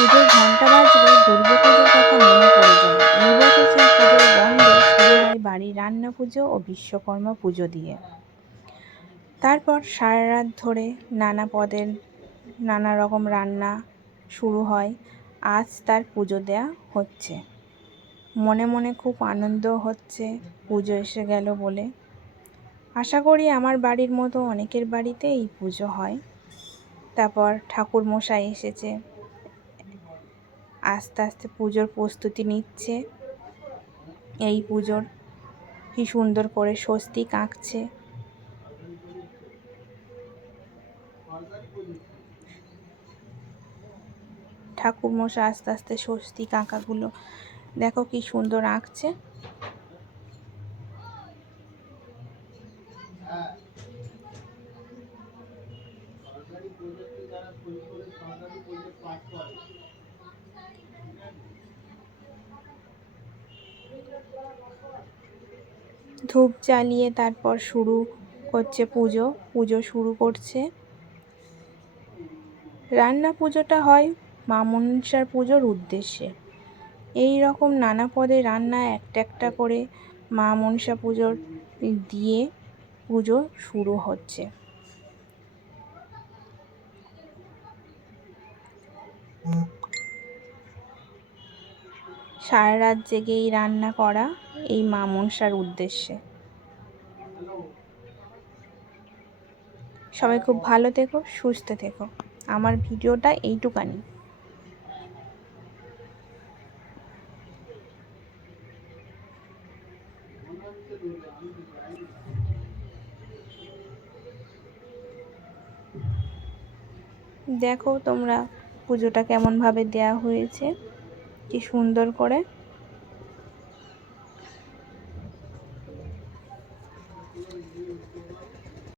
পুজোর ঘণ্টা বাজলে দুর্গা পুজোর কথা মনে পড়ে যায়। এই বছর সেই পুজোর বন্ধ শুরু হয় বাড়ির রান্না পুজো ও বিশ্বকর্মা পুজো দিয়ে। তারপর সারা রাত ধরে নানা পদের নানা রকম রান্না শুরু হয়। আজ তার পুজো দেয়া হচ্ছে। মনে মনে খুব আনন্দ হচ্ছে পুজো এসে গেল বলে। আশা করি আমার বাড়ির মতো অনেকের বাড়িতে এই পুজো হয়। তারপর ঠাকুর মশাই এসেছে। আস্তে আস্তে পুজোর প্রস্তুতি নিচ্ছে। এই পুজোর কি সুন্দর করে স্বস্তিক আঁকছে ঠাকুর মশাই আস্তে আস্তে স্বস্তিক আঁকাগুলো দেখো কি সুন্দর আঁকছে। ধূপ জ্বালিয়ে তারপর শুরু করছে পুজো। পুজো শুরু করছে। রান্না পুজোটা হয় মা মনসার পুজোর উদ্দেশ্যে। এই রকম নানা পদে রান্না একটা একটা করে মা মনসা পুজোর দিয়ে পুজো শুরু হচ্ছে। সারা রাত জেগে এই রান্না করা এই মা মনসার উদ্দেশ্যে। সবাই খুব ভালো থেকো, সুস্থ থেকো। আমার ভিডিওটা এইটুকানি। দেখো তোমরা পুজোটা কেমনভাবে দেয়া হয়েছে। কি সুন্দর করে।